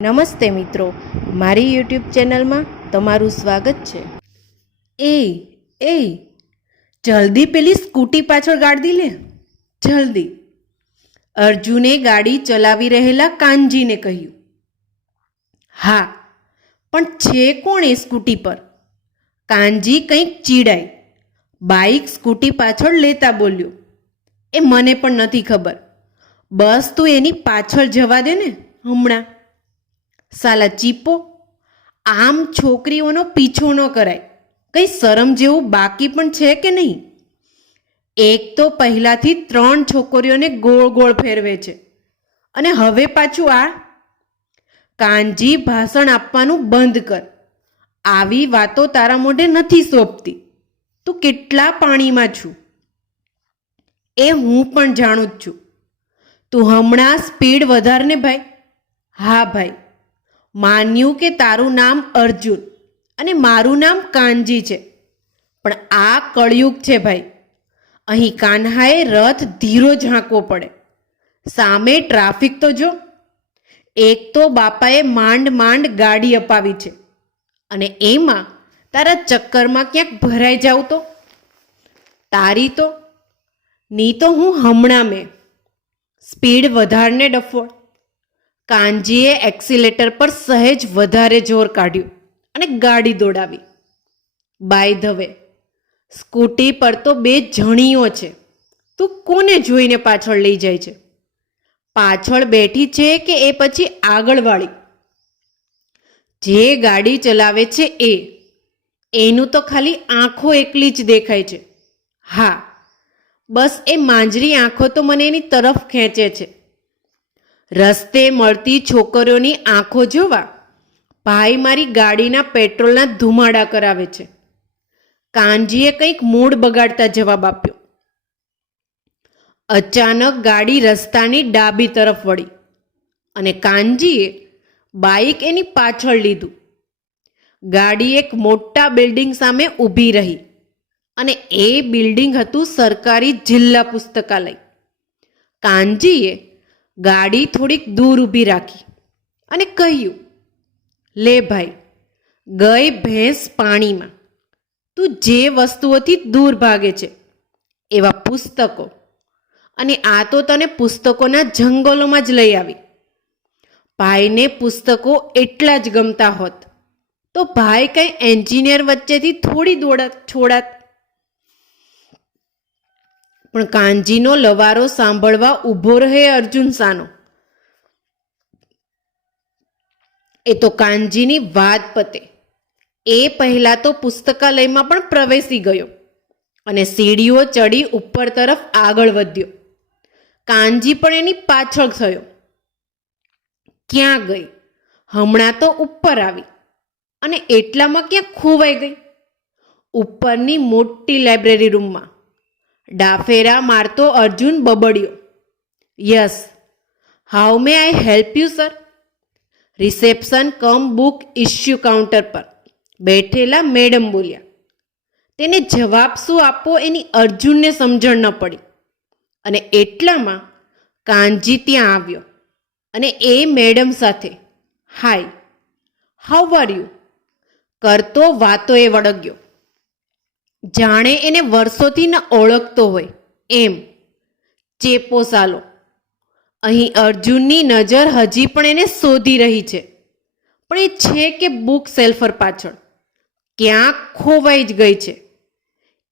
નમસ્તે મિત્રો, મારી યુટ્યુબ ચેનલમાં તમારું સ્વાગત છે. એ એ જલ્દી પેલી સ્કૂટી પાછળ ગાડી લે. જલ્દી. અર્જુને ગાડી ચલાવી રહેલા કાનજીને કહ્યું. હા, પણ છે કોણ એ સ્કૂટી પર? કાનજી કંઈક ચીડાય બાઈક સ્કૂટી પાછળ લેતા બોલ્યો. એ મને પણ નથી ખબર. બસ તું એની પાછળ જવા દે ને, હમણાં. સાલા ચીપો, આમ છોકરીઓનો પીછો ન કરાય. કંઈ શરમ જેવું બાકી પણ છે કે નહીં? એક તો પહેલાંથી ત્રણ છોકરીઓને ગોળ ગોળ ફેરવે છે. અને હવે પાછું આ. કાનજી ભાષણ આપવાનું બંધ કર. આવી વાતો તારા મોઢે નથી સોંપતી. તું કેટલા પાણીમાં છું? એ હું પણ જાણું જ છું. તું હમણાં સ્પીડ વધારને ભાઈ. હા ભાઈ. માન્યું કે તારું નામ અર્જુન અને મારું નામ કાનજી છે. પણ આ કળયુગ છે ભાઈ. અહીં કાન્હાએ રથ ધીરો ઝાંકવો પડે. સામે ટ્રાફિક તો જો. એક તો બાપાએ માંડ માંડ ગાડી અપાવી છે. અને એમાં તારા ચક્કરમાં ક્યાંક ભરાઈ જાવ તો? તારી તો? ની તો હું હમણાં મેં. સ્પીડ વધારને ડફોળ કાનજીએ એક્સિલેટર પર સહેજ વધારે જોર કાઢ્યું અને ગાડી દોડાવી. બાય ધ વે, સ્કૂટી પર તો બે જણીઓ છે. તું કોને જોઈને પાછળ લઈ જાય છે? પાછળ બેઠી છે કે એ પછી આગળવાળી? જે ગાડી ચલાવે છે એ. એનું તો ખાલી આંખો એકલી જ દેખાય છે. હા, બસ એ માંજરી આંખો તો મને એની તરફ ખેંચે છે. રસ્તે મળતી છોકરીઓની આંખો જોવા, ભાઈ મારી ગાડીના પેટ્રોલના ધુમાડા કરાવે છે. કાનજીએ કંઈક મૂડ બગાડતા જવાબ આપ્યો. અચાનક ગાડી રસ્તાની ડાબી તરફ વળી અને કાનજીએ બાઈક એની પાછળ લીધું. ગાડી એક મોટા બિલ્ડિંગ સામે ઊભી રહી અને એ બિલ્ડિંગ હતું સરકારી જિલ્લા પુસ્તકાલય. કાનજીએ ગાડી થોડીક દૂર ઊભી રાખી અને કહ્યું, લે ભાઈ, ગઈ ભેંસ પાણીમાં. તું જે વસ્તુઓથી દૂર ભાગે છે, એવા પુસ્તકો. અને આ તો તને પુસ્તકોના જંગલોમાં જ લઈ આવી. ભાઈને પુસ્તકો એટલા જ ગમતા હોત. તો ભાઈ કંઈ એન્જિનિયર વચ્ચેથી થોડી દોડત છોડાત. પણ કાનજીનો લવારો સાંભળવા ઊભો રહે અર્જુન સાનો. એ તો કાનજીની વાત પતે. એ પહેલાં તો પુસ્તકાલયમાં પણ પ્રવેશી ગયો અને સીડીઓ ચડી ઉપર તરફ આગળ વધ્યો. કાનજી પણ એની પાછળ થયો. ક્યાં ગઈ? હમણાં તો ઉપર આવી અને એટલામાં ક્યાં ખોવાઈ ગઈ? ઉપરની મોટી લાઇબ્રેરી રૂમમાં. ડાફેરા મારતો Arjun બબડ્યો. Yes. How may I help you, sir? Reception cum book issue counter પર બેઠેલા મેડમ બોલ્યા. તેને જવાબ શું આપવો એની અર્જુનને સમજણ ન પડી. અને એટલામાં કાનજી ત્યાં આવ્યો અને એ મેડમ સાથે, હાય, હાઉ આર યુ? કરતો વાતો એ વળગ્યો. જાણે એને વર્ષોથી ન ઓળખતો હોય. એમ. ચેપો સાલો અહીં અર્જુનની નજર હજી પણ એને શોધી રહી છે. પણ એ છે કે બુક સેલ્ફર પાછળ. ક્યાંક ખોવાઈ જ ગઈ છે.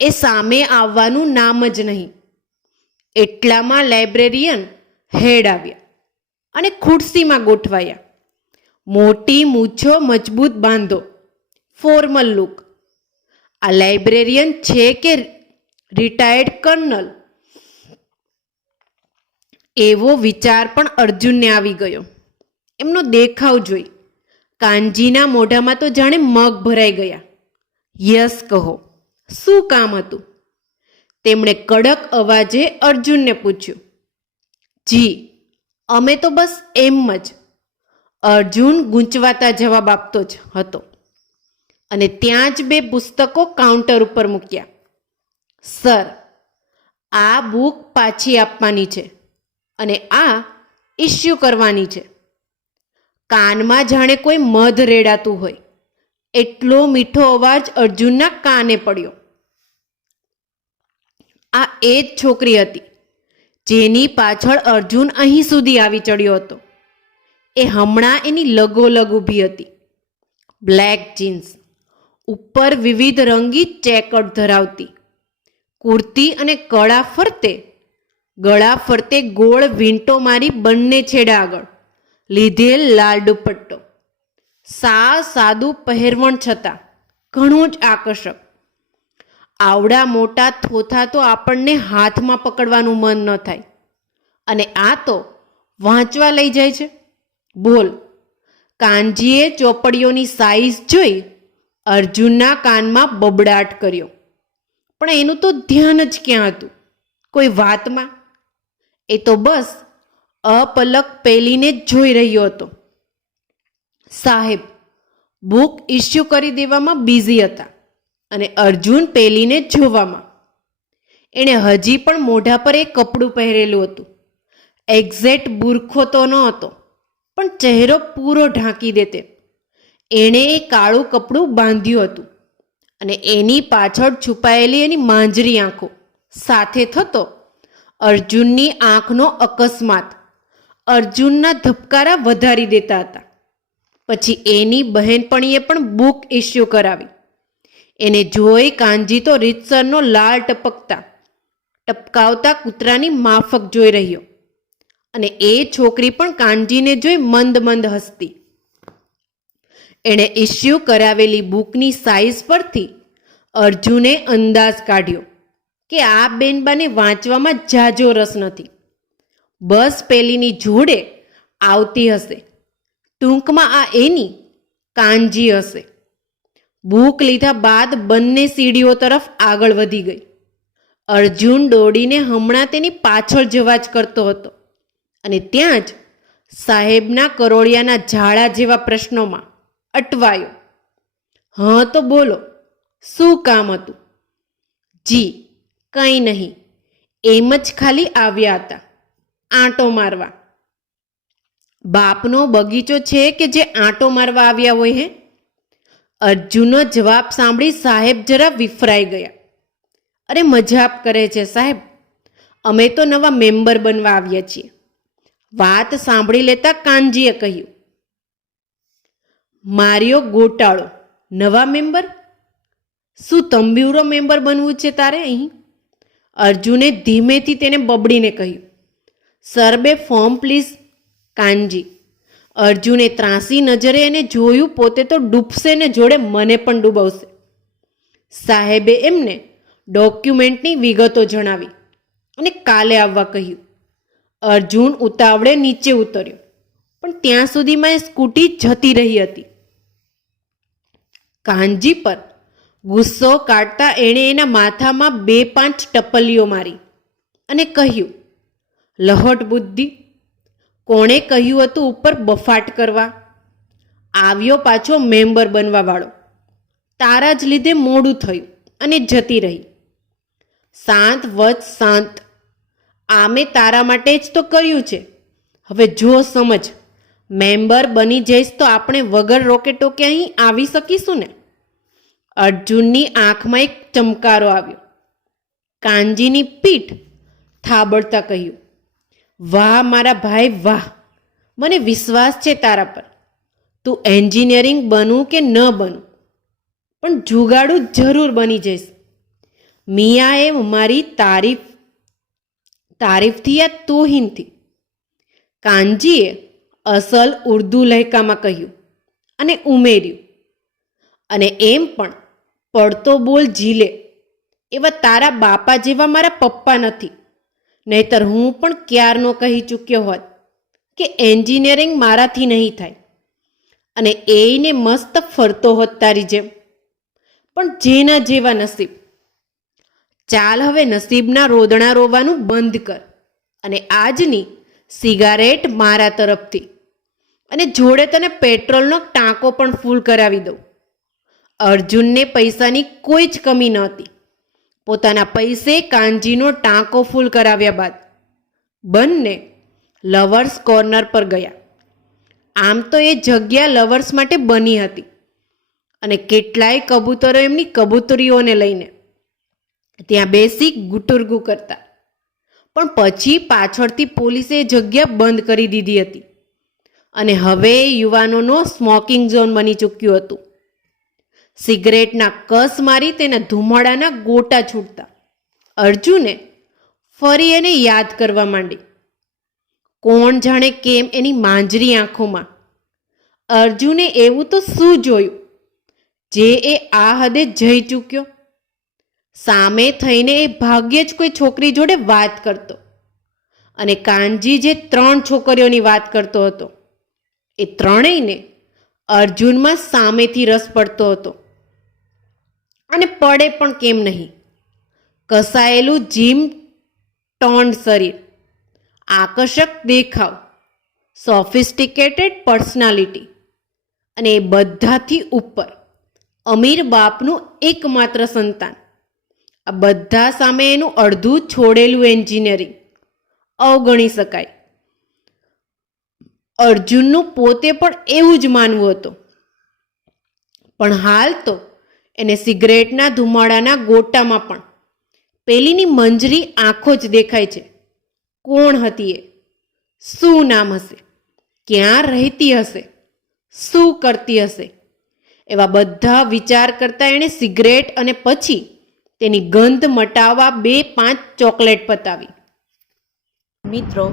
એ સામે આવવાનું નામ જ નહીં. એટલામાં લાઇબ્રેરિયન હેડ આવ્યા અને ખુરશીમાં ગોઠવાયા. મોટી મૂછો મજબૂત બાંધો. ફોર્મલ લુક આ લાઇબ્રેરિયન છે કે રિટાયર્ડ કર્નલ? એવો વિચાર પણ અર્જુનને આવી ગયો. એમનો દેખાવ જોઈ. કાનજીના મોઢામાં તો જાણે મગ ભરાઈ ગયા. યસ કહો, શું કામ હતું? તેમણે કડક અવાજે અર્જુનને પૂછ્યું. જી, અમે તો બસ એમ જ. અર્જુન ગૂંચવાતા જવાબ આપતો જ હતો. અને ત્યાં જ બે પુસ્તકો કાઉન્ટર ઉપર મૂક્યા. સર, આ બુક પાછી આપવાની છે અને આ ઇસ્યુ કરવાની છે. કાનમાં જાણે કોઈ મધ રેડાતું હોય. એટલો મીઠો અવાજ અર્જુનના કાને પડ્યો. આ એ જ છોકરી હતી, જેની પાછળ અર્જુન અહીં સુધી આવી ચડ્યો હતો. એ હમણાં એની લગોલગ ઊભી હતી. Black jeans. ઉપર વિવિધ રંગી ચેકડ ધરાવતી. કુર્તી અને કળા ફરતે, ગળા ફરતે ગોળ વીંટો મારી બંને છેડા આગળ લીધેલ લાલ દુપટ્ટો. સા સાદું પહેરવણ છતાં ઘણું જ આકર્ષક. આવડા મોટા થોથા તો આપણને હાથમાં પકડવાનું મન ન થાય. અને આ તો વાંચવા લઈ જાય છે. બોલ, કાનજીએ ચોપડીઓની સાઈઝ જોઈ અર્જુનના કાનમાં બબડાટ કર્યો. પણ એનું તો ધ્યાન જ ક્યાં હતું? કોઈ વાતમાં? એ તો બસ અપલક પેલીને જ જોઈ રહ્યો હતો. સાહેબ, બુક ઇસ્યુ કરી દેવામાં બિઝી હતા અને અર્જુન પેલીને જોવામાં. એણે હજી પણ મોઢા પર એક કપડું પહેરેલું હતું. એક્ઝેક્ટ બુરખો તો ન હતો પણ ચહેરો પૂરો ઢાંકી દેતે. એણે કાળું કપડું બાંધ્યું હતું અને એની પાછળ છુપાયેલી એની માંજરી આંખો. સાથે થતો અર્જુનની આંખનો અકસ્માત. અર્જુનના ધબકારા વધારી દેતા હતા. પછી એની બહેનપણીએ પણ બુક ઇસ્યુ કરાવી. એને જોઈ કાંજી તો રીતસરનો લાલ ટપકતા, ટપકાવતા કૂતરાની માફક જોઈ રહ્યો. અને એ છોકરી પણ કાનજીને જોઈ મંદ મંદ હસતી. એણે ઇસ્યુ કરાવેલી બુકની સાઇઝ પરથી અર્જુને અંદાજ કાઢ્યો કે આ બેનબાને વાંચવામાં જાજો રસ નથી. બસ પેલીની જોડે આવતી હશે. ટૂંકમાં આ એની કાંજી હશે. બુક લીધા બાદ બંને સીડીઓ તરફ આગળ વધી ગઈ. અર્જુન દોડીને હમણાં તેની પાછળ જવા જ કરતો હતો અને ત્યાં જ સાહેબના કરોળિયાના ઝાડા જેવા પ્રશ્નોમાં અટવાયો. હા, તો બોલો, શું કામ હતું? જી, કંઈ નહીં, એમ જ ખાલી આવ્યા હતા, આંટો મારવા. બાપનો બગીચો છે કે જે આંટો મારવા આવ્યા હોય હે? અર્જુનનો જવાબ સાંભળી સાહેબ જરા વિફરાઈ ગયા. અરે, મજાક કરે છે સાહેબ. અમે તો નવા મેમ્બર બનવા આવ્યા છીએ. વાત સાંભળી લેતા કાનજીએ કહ્યું માર્યો ગોટાળો. નવા મેમ્બર? શું તંબીરો મેમ્બર બનવું છે તારે અહીં? અર્જુને ધીમેથી તેને બબડીને કહ્યું સર બે ફોર્મ પ્લીઝ, કાનજી. અર્જુને ત્રાસી નજરે એને જોયું પોતે તો ડૂબશે ને જોડે મને પણ ડૂબવશે. સાહેબે એમને ડોક્યુમેન્ટની વિગતો જણાવી અને કાલે આવવા કહ્યું. અર્જુન ઉતાવળે નીચે ઉતર્યો, પણ ત્યાં સુધીમાં એ સ્કૂટી જતી રહી હતી. કાનજી પર ગુસ્સો કાઢતા એણે એના માથામાં બે પાંચ ટપલીઓ મારી અને કહ્યું, લહોટ બુદ્ધિ, કોણે કહ્યું હતું ઉપર બફાટ કરવા? આવ્યો પાછો મેમ્બર બનવાવાળો તારા જ લીધે મોડું થયું અને જતી રહી. શાંત વચ શાંત આમે તારા માટે જ તો કર્યું છે. હવે જો સમજ મેમ્બર બની જઈશ તો આપણે વગર રોકેટો કે અહીં આવી શકીશું ને? અર્જુનની આંખમાં એક ચમકારો આવ્યો. કાનજીની પીઠ થાબડતા કહ્યું, વાહ, મારા ભાઈ, વાહ. મને વિશ્વાસ છે તારા પર. તું એન્જિનિયરિંગ બનવું કે ન બનવું? પણ જુગાડું જરૂર બની જઈશ. મિયાએ મારી તારીફ, તારીફથી યા તોહીનથી. કાનજીએ અસલ ઉર્દુ લહેકામાં કહ્યું અને ઉમેર્યું. અને એમ પણ, પડતો બોલ ઝીલે, એવા તારા બાપા જેવા મારા પપ્પા નથી. નહીતર હું પણ ક્યારનો કહી ચૂક્યો હોત કે એન્જિનિયરિંગ મારાથી નહીં થાય. અને એને મસ્ત ફરતો હોત તારી જેમ. પણ જેના જેવા નસીબ. ચાલ હવે નસીબના રોદણા રોવાનું બંધ કર અને આજની સિગારેટ મારા તરફથી. અને જોડે તને પેટ્રોલનો ટાંકો પણ ફૂલ કરાવી દઉં. અર્જુનને પૈસાની કોઈ જ કમી નહોતી પોતાના પૈસે કાનજીનો ટાંકો ફૂલ કરાવ્યા બાદ બંને લવર્સ કોર્નર પર ગયા. આમ તો એ જગ્યા લવર્સ માટે બની હતી અને કેટલાય કબૂતરો એમની કબૂતરીઓને લઈને ત્યાં બેસી ગુટુરગુ કરતા. પણ પછી પાછળથી પોલીસે એ જગ્યા બંધ કરી દીધી હતી. અને હવે યુવાનોનો સ્મોકિંગ ઝોન બની ચૂક્યું હતું. સિગરેટના કસ મારી તેના ધુમાડાના ગોટા છૂટતા. અર્જુને ફરી એને યાદ કરવા માંડી. કોણ જાણે કેમ એની માંજરી આંખોમાં. અર્જુને એવું તો શું જોયું? જે એ આ હદે જઈ ચૂક્યો. સામે થઈને એ ભાગ્યે જ કોઈ છોકરી જોડે વાત કરતો. અને કાનજી જે ત્રણ છોકરીઓની વાત કરતો હતો. એ ત્રણેયને અર્જુનમાં સામેથી રસ પડતો હતો. અને પડે પણ કેમ નહીં? કસાયેલું જીમ ટોન શરીર. આકર્ષક દેખાવ. Sophisticated personality. અને એ બધાથી ઉપર અમીર બાપનું એકમાત્ર સંતાન. આ બધા સામે એનું અડધું છોડેલું એન્જિનિયરિંગ. અવગણી શકાય. અર્જુનનું પોતે પણ એવું જ માનવું હતું. પણ હાલ તો એને સિગરેટના ધુમાડાના ગોટામાં પણ પેલીની મંજરી આંખો જ દેખાય છે. કોણ હતી એ? શું નામ હશે? ક્યાં રહેતી હશે? શું કરતી હશે? એવા બધા વિચાર કરતા એણે સિગરેટ અને પછી તેની ગંધ મટાવવા બે પાંચ ચોકલેટ પતાવી. મિત્રો